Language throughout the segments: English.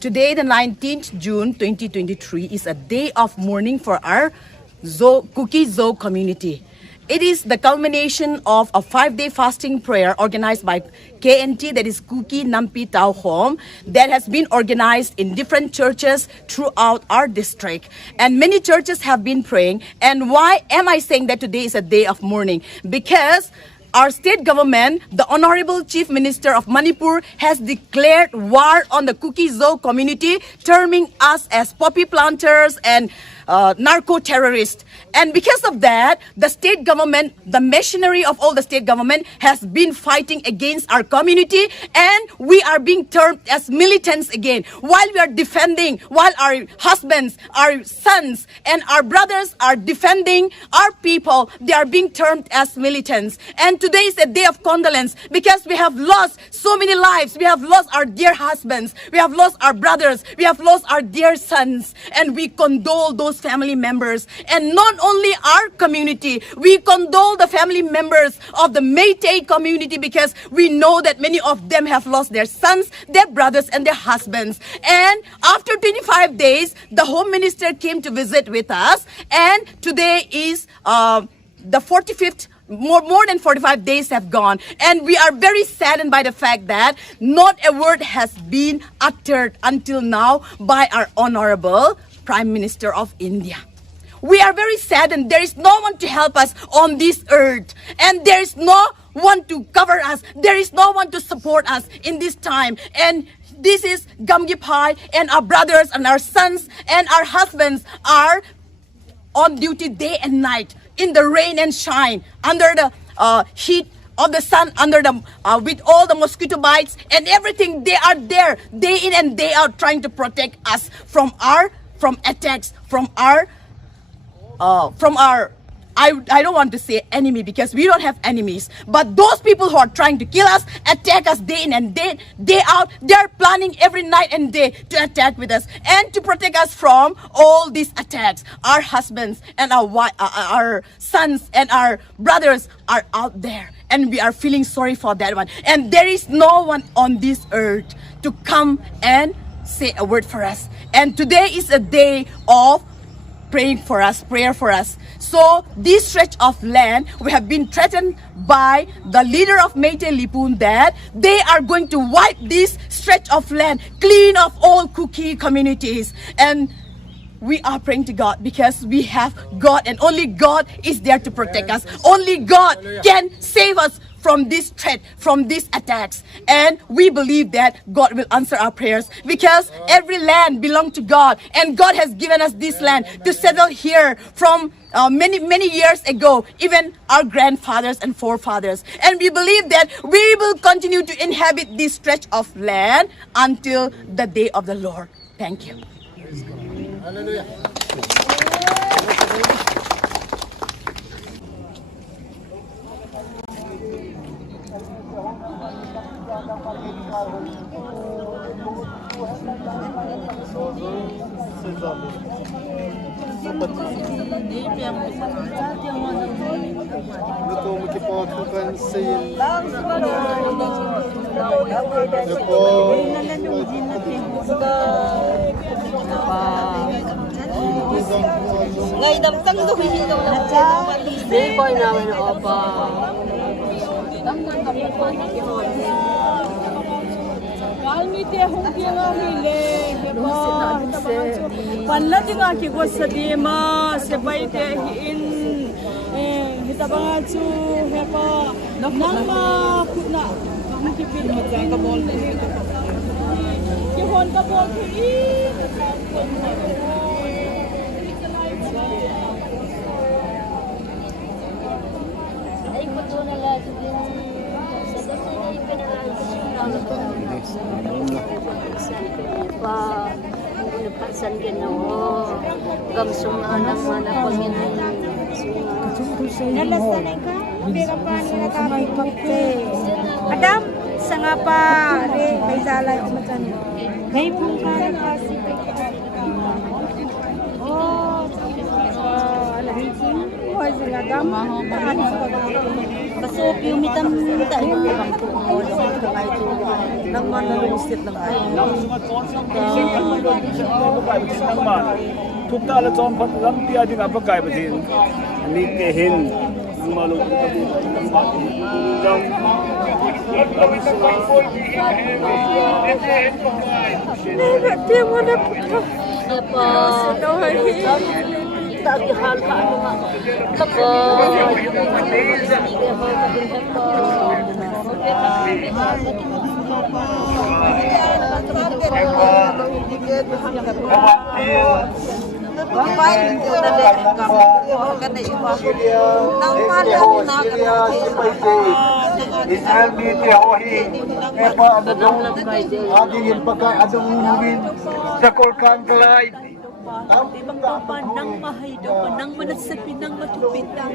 Today, the 19th June 2023, is a day of mourning for our Kuki Zo community. It is the culmination of a 5-day fasting prayer organized by KNT, that is Kuki Nampi Tau Home, that has been organized in different churches throughout our district. And many churches have been praying. And why am I saying that today is a day of mourning? Because our state government, the Honorable Chief Minister of Manipur, has declared war on the Kuki Zo community, terming us as poppy planters and narco-terrorists. And because of that, the state government, the machinery of all the state government, has been fighting against our community, and we are being termed as militants again. While we are defending, while our husbands, our sons, and our brothers are defending our people, they are being termed as militants. And today is a day of condolence because we have lost so many lives. We have lost our dear husbands. We have lost our brothers. We have lost our dear sons. And we condole those family members. And not only our community, we condole the family members of the Meitei community, because we know that many of them have lost their sons, their brothers, and their husbands. And after 25 days, the Home Minister came to visit with us. And today is the 45th. More than 45 days have gone, and we are very saddened by the fact that not a word has been uttered until now by our Honorable Prime Minister of India. We are very saddened. There is no one to help us on this earth, and there is no one to cover us. There is no one to support us in this time. And this is Gamgipai, and our brothers and our sons and our husbands are on duty day and night, in the rain and shine, under the heat of the sun, under the with all the mosquito bites and everything. They are there day in and day out, trying to protect us from attacks, from our I don't want to say enemy, because we don't have enemies, but those people who are trying to kill us, attack us day in and day out, they are planning every night and day to attack with us and to protect us from all these attacks. Our husbands and our sons and our brothers are out there, and we are feeling sorry for that one. And there is no one on this earth to come and say a word for us. And today is a day of prayer for us. So this stretch of land, we have been threatened by the leader of Meitei Lipun that they are going to wipe this stretch of land clean of all Kuki communities. And we are praying to God, because we have God, and only God is there to protect us. Only God can save us from this threat, from these attacks. And we believe that God will answer our prayers, because every land belongs to God, and God has given us this land to settle here from many years ago, even our grandfathers and forefathers. And we believe that we will continue to inhabit this stretch of land until the day of the Lord. Thank you. Hallelujah. Ngày đầm tăng rồi thì đâu là cha đi coi nào mà nó bà cái mi te hong kia ngi le ba pan la tinga ki go sadi ma se bai te in hitaba chu he pa nang ma khuna ki pin ma ja ka bol ki hon ka bol ki pa san geno gam sum anak mana pangin nalasanay ka pera pa nila tapay pape adam sangapa re may zalay umatan may pungkara kasi oh alahin Jingduwai zingadam. Masuk yung mitam tayo ang tungkol sa mga ito nang manalungstit ng ay. Tukta la chom phat lam tia ding apa kai batin ni ke hin ang malu Dia mana putra. Apa? Dohi. Tak hal ka ano nga. Kako. Bapak itu ada kamu kan ibu. Nama dia nak Israel miti hohi. Epa adong adi yang pakai adong mungkin sekolkan kelai. Ibang papanang mahido, panang manasapin ng matupitan.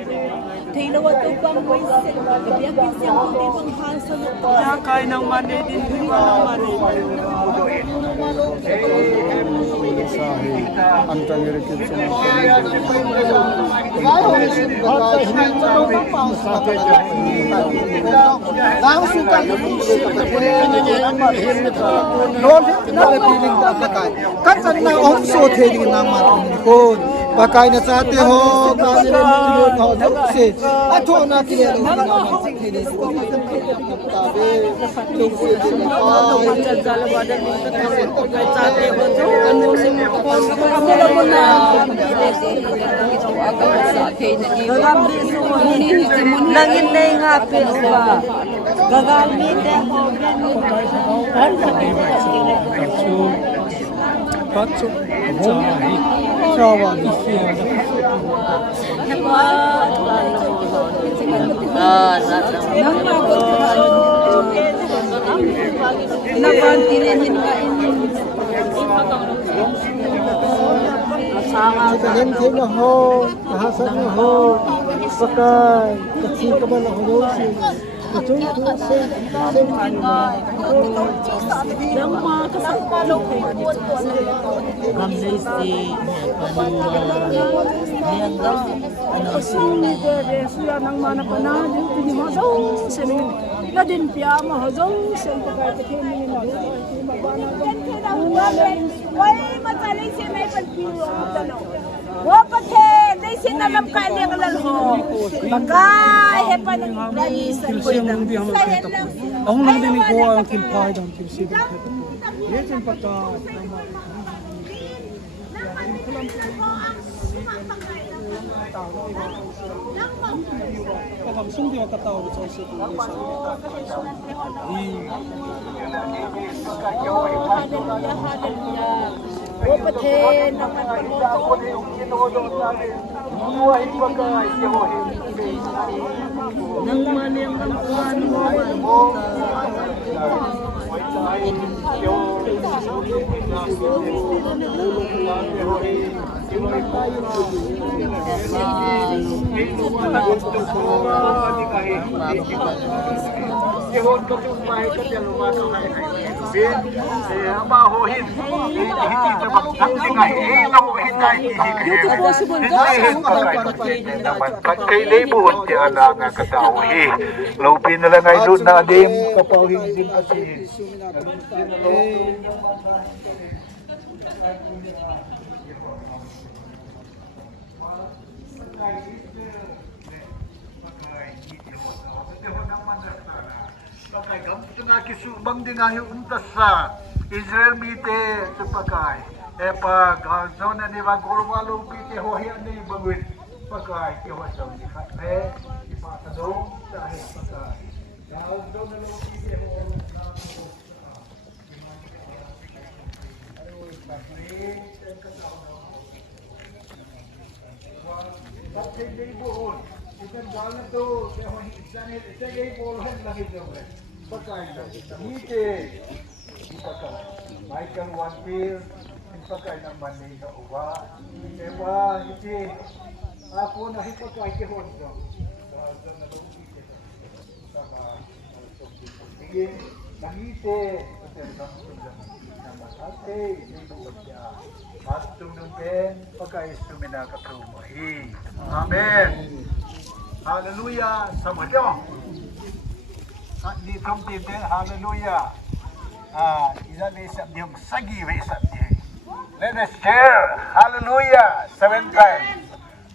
Tailawa ito pang waisip, kabiyakin siyang kundi bang hasa ng kay nang mani din di ba mani antang irikit pakai na sa ate ho kanila milyon ho dukse ato na kile ho kile ko tabe dukse din nangin na yung hapin ba? Gagalmin na ho. Patsuk jahi sawa dikhiya Kahin sila ho, kahasan na ho, pakai, kacil ka ba na ho doon Betul tu sen Yang mga kasapalaw ko. Asuni dere suya nang mana panadin tini madaw senin. Na din pia mahadaw sen pagay kini na. Why matalay si may pagpilo tanaw. Wapathe, dai sinalam ka ni ngalho. Bagay he panang raisa ko lang. Ako lang din ko ang kilpay dang kilsid. Yes ang pagka langsung dia kata orang sosial Wapathe na Nang mani ang kalukuhan mo. Lupin na lang ay doon na adim kapawin din kasi. Pakai kamu tengah kisubang dengan untas sa Israel mite sepakai. Epa zona ni bagorwa lupite hohian ni bagwit pakai kiwasa ni khatne ipatado dahil pakai. Dahil zona lupite Ikan balna to isane isage bolhen lagi jomre pakai nite pakai Michael one pill pakai nang mani ka uwa eba ite ako na hipakai ke hondo Nangite Ate, Pastung ng pen, pagkaisto minakaprumahi. Amen. Hallelujah. Samadyo. Di kompite, hallelujah. Isa yung sagiwe isa niya. Let us share. Hallelujah. 7 times.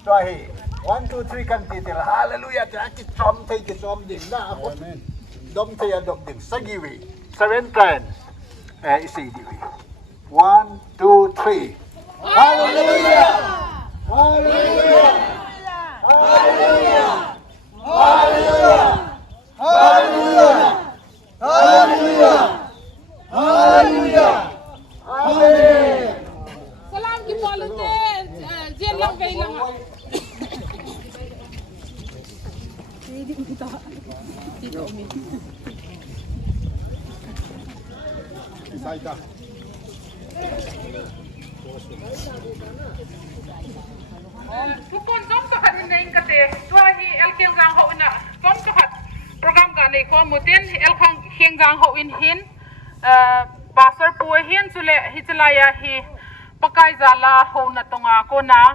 Tuahi. 1, 2, 3 kan titil. Hallelujah. Aki som tay ki som ding na ako. Dom tay adom ding sagiwe. 7 times. Isi diwi. 1, 2, 3. Hallelujah! Hallelujah! Hallelujah! Hallelujah! Hallelujah! Hallelujah! Hallelujah! Amen! Salam ki polite, jen lang kay lang. Saida. Kupon dom to hat ning kate tuahi elking gang ho na dom to hat program ga nei ko mutin elkhang heng gang ho in hin basar pu hin chule hitlaya hi pakai zala ho na tonga ko na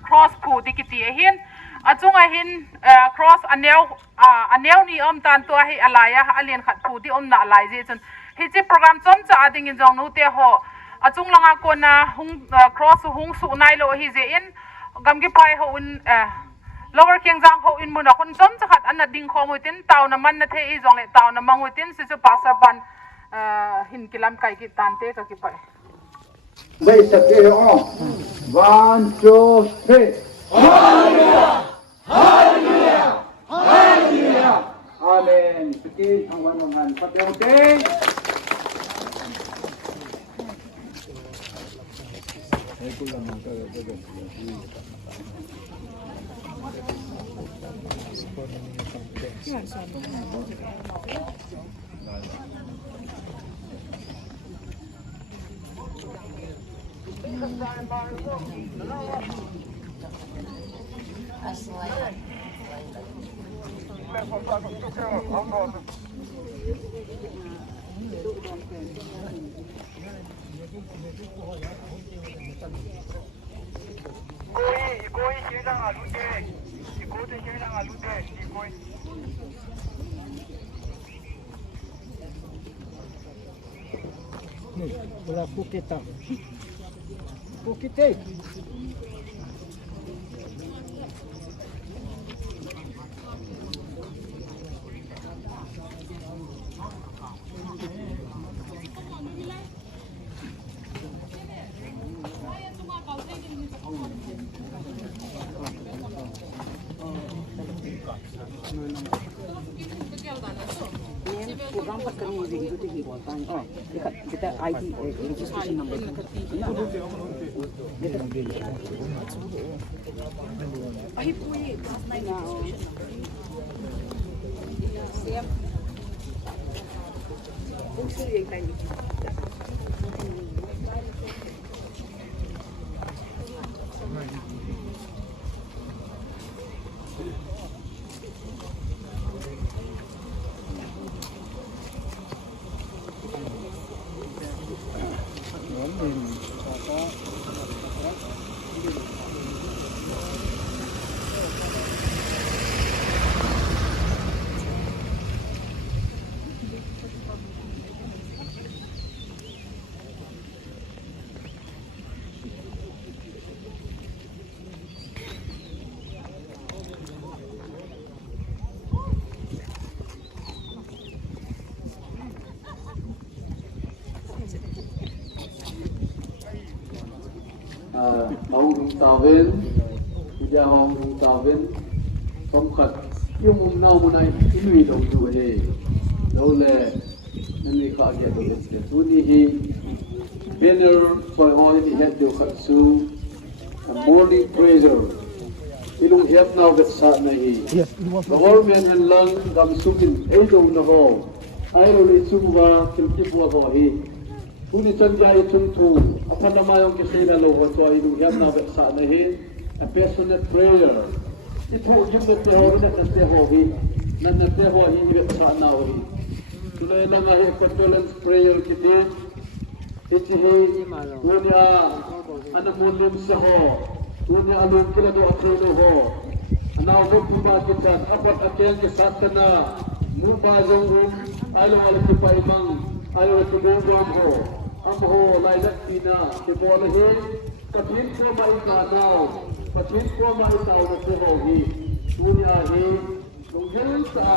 cross pu dikiti hin achunga hin cross aneu ni om tan tuahi alaya alien khat pu di om na alai je chun hi chi program chom cha ading in jong nu te ho achung langa ko na cross hung su nai lo hi je in gam gi pai ho in lower kengjang ho in muna kun chom cha khat an ding kho mutin taw na man na the i jong le taw na mangutin si chu pasar ban hin kilam kai ki tante ka ki pai Blei sakhe on. 1, 2, 3. Hallelujah! Hallelujah! Hallelujah! Amen. Sige, ang wanuhan. Pati-okay. Wala pukita. Pukite. Program pat kami ini itu tinggi buatan. Oh, kita ID registration number. Ay puyi, na. Siap. Usul yang tadi. Hong Tawin, Ija Hong Tawin, Somkat, yung now munay inuwi dong duhe, dole, nani kagya dole sila. Tunihi, banner, soy oil, ihet do katsu, a morning praiser. Ilong hiap now gat sa nahi. Government and lang damsukin eidong na ho. Ayro itsumwa kilkipwa ho hi. Uni canja itumtu, apa nama yang kisah lalu waktu itu yang nak bersama nahi, a passionate prayer. Itu jumpa teror dan terhobi, dan terhobi bersama nahi. Tulai lang ahi condolence prayer kita, Kitihi, Tunia, Anamulim Saho, Tunia Alum Kilado Apolo Ho, Anao Pubakitan, Apat Akel Satana, Muba Zongum, Alo Alkipaimang, Alo Kibogam Ho, Amho, Lilac Pina, Kibolahe, Katin ko maitanaw, Patin ko maitaw na Tuhohi, Tunia He, Nungyan sa,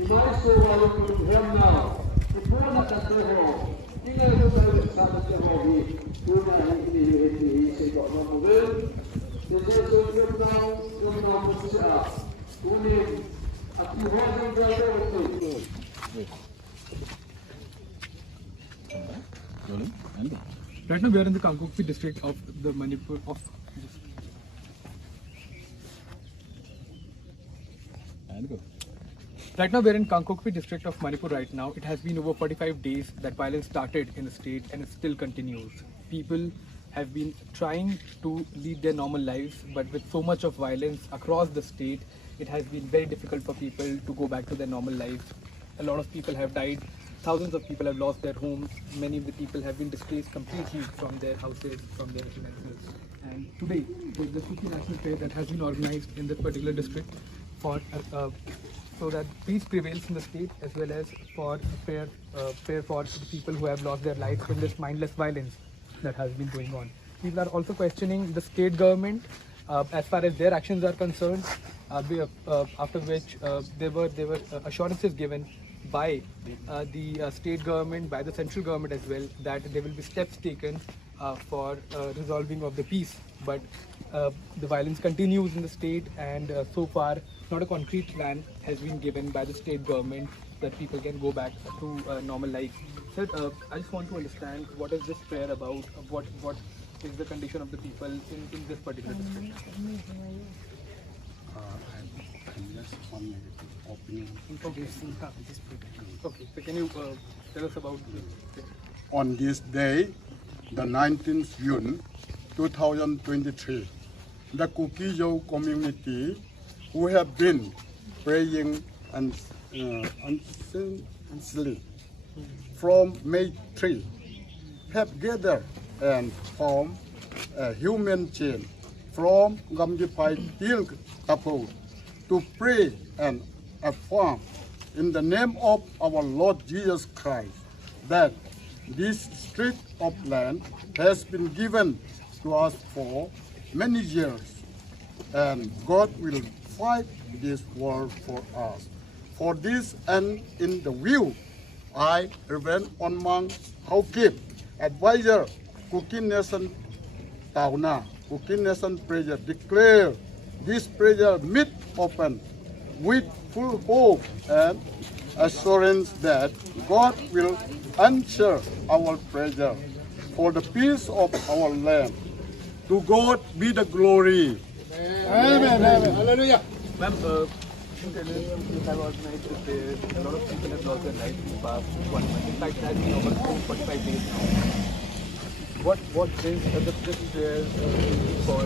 Imaiso Walang Kulunghem na, Ipuna ka Tuho, Ingay mo tayo sa Tuhohi, Tunia He, Hinihihi, sa ito ang mawin, Niseso yung daw mo siya, Tunin, at Tuhohi ang gagawin ito. Right now we are in the Kangkokpi district of the Manipur of Right now we are in Kangkokpi district of Manipur right now. It has been over 45 days that violence started in the state and it still continues. People have been trying to lead their normal lives, but with so much of violence across the state, it has been very difficult for people to go back to their normal lives. A lot of people have died. Thousands of people have lost their homes. Many of the people have been displaced completely from their houses, from their residences. And today, the Kuki National Fair that has been organized in this particular district for so that peace prevails in the state, as well as for fair for the people who have lost their lives in this mindless violence that has been going on. People are also questioning the state government as far as their actions are concerned. After which there were assurances given by the state government, by the central government as well, that there will be steps taken for resolving of the peace. But the violence continues in the state, and so far not a concrete plan has been given by the state government that people can go back to normal life. Sir, I just want to understand, what is this prayer about? What is the condition of the people in this particular district? I'm just on my opinion. Okay, so can you tell us about this? On this day, the 19th June 2023, the Kuki community, who have been praying and unceasingly from May 3, have gathered and formed a human chain from Jingduwai till Tapo to pray and affirm in the name of our Lord Jesus Christ that this strip of land has been given to us for many years, and God will fight this war for us. For this and in the view, I, Reverend Onmang Haukip, advisor, Kuki Nation Tauna, Kuki Nation prayer, declare this prayer meet open with full hope and assurance that God will answer our prayer for the peace of our land. To God be the glory. Amen. Amen. Hallelujah. Ma'am, you have organized this prayer. A lot of people have lost their lives in the past 1 month. In fact, it has been over 45 days now. What is this prayer for?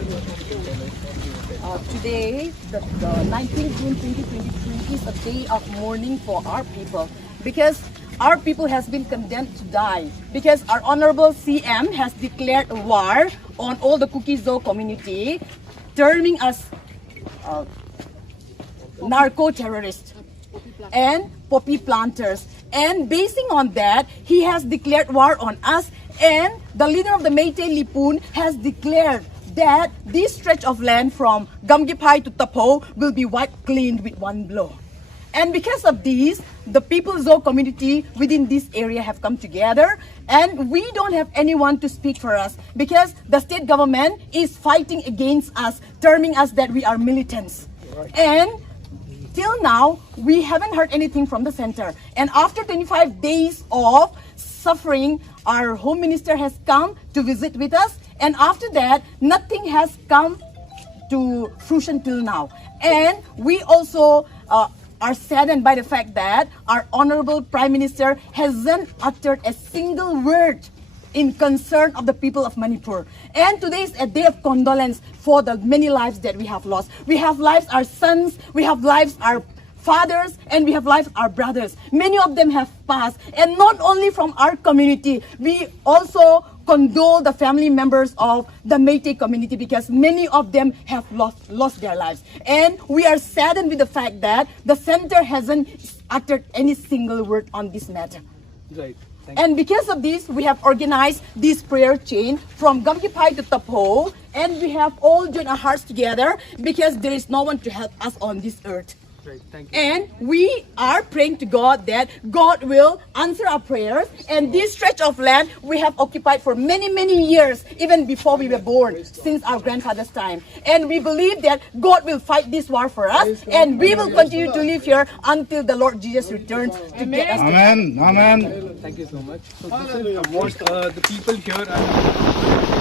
Today, the 19th June 2023 is a day of mourning for our people, because our people has been condemned to die, because our honorable CM has declared war on all the Kuki community, terming us narco-terrorists and poppy planters. And basing on that, he has declared war on us, and the leader of the Meitei Lipun has declared that this stretch of land from Jingduwai to Tapo will be wiped clean with one blow. And because of this, the people community within this area have come together, and we don't have anyone to speak for us, because the state government is fighting against us, terming us that we are militants. And till now, we haven't heard anything from the center. And after 25 days of suffering, our Home Minister has come to visit with us. And after that, nothing has come to fruition till now. And we also are saddened by the fact that our Honorable Prime Minister hasn't uttered a single word in concern of the people of Manipur. And today is a day of condolence for the many lives that we have lost. We have lives, our sons, we have lives, our fathers, and we have lost our brothers. Many of them have passed, and not only from our community, we also condole the family members of the Métis community because many of them have lost their lives. And we are saddened with the fact that the center hasn't uttered any single word on this matter. Right. And because of this, we have organized this prayer chain from Gamkipai to Tapo, and we have all joined our hearts together because there is no one to help us on this earth. Right. Thank you. And we are praying to God that God will answer our prayers. And this stretch of land we have occupied for many, many years, even before we were born, since our grandfather's time. And we believe that God will fight this war for us, and we will continue to live here until the Lord Jesus returns to get us. Amen. Amen. Thank you so much. So this is what the people here are.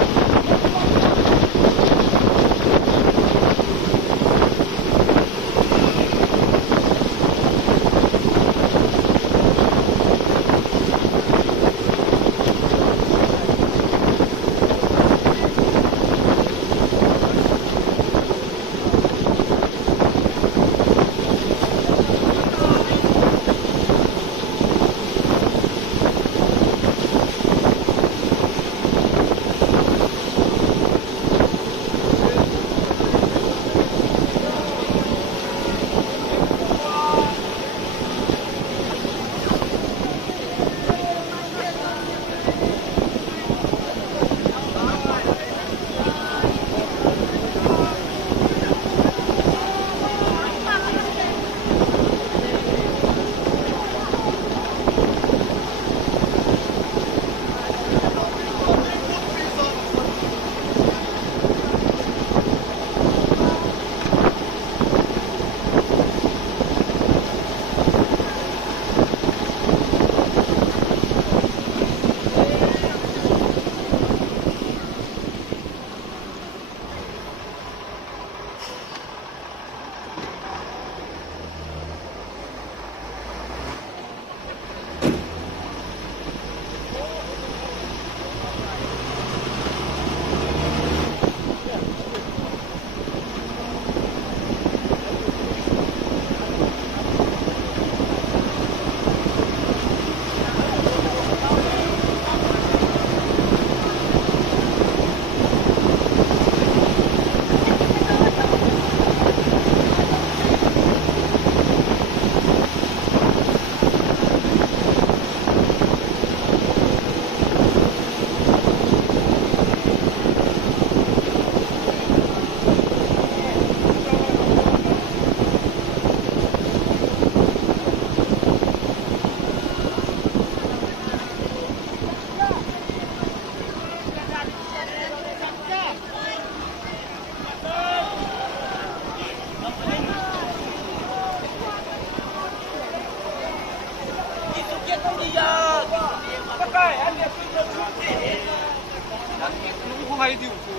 Hãy subscribe cho kênh Ghiền Mì Gõ để không bỏ lỡ những video hấp dẫn.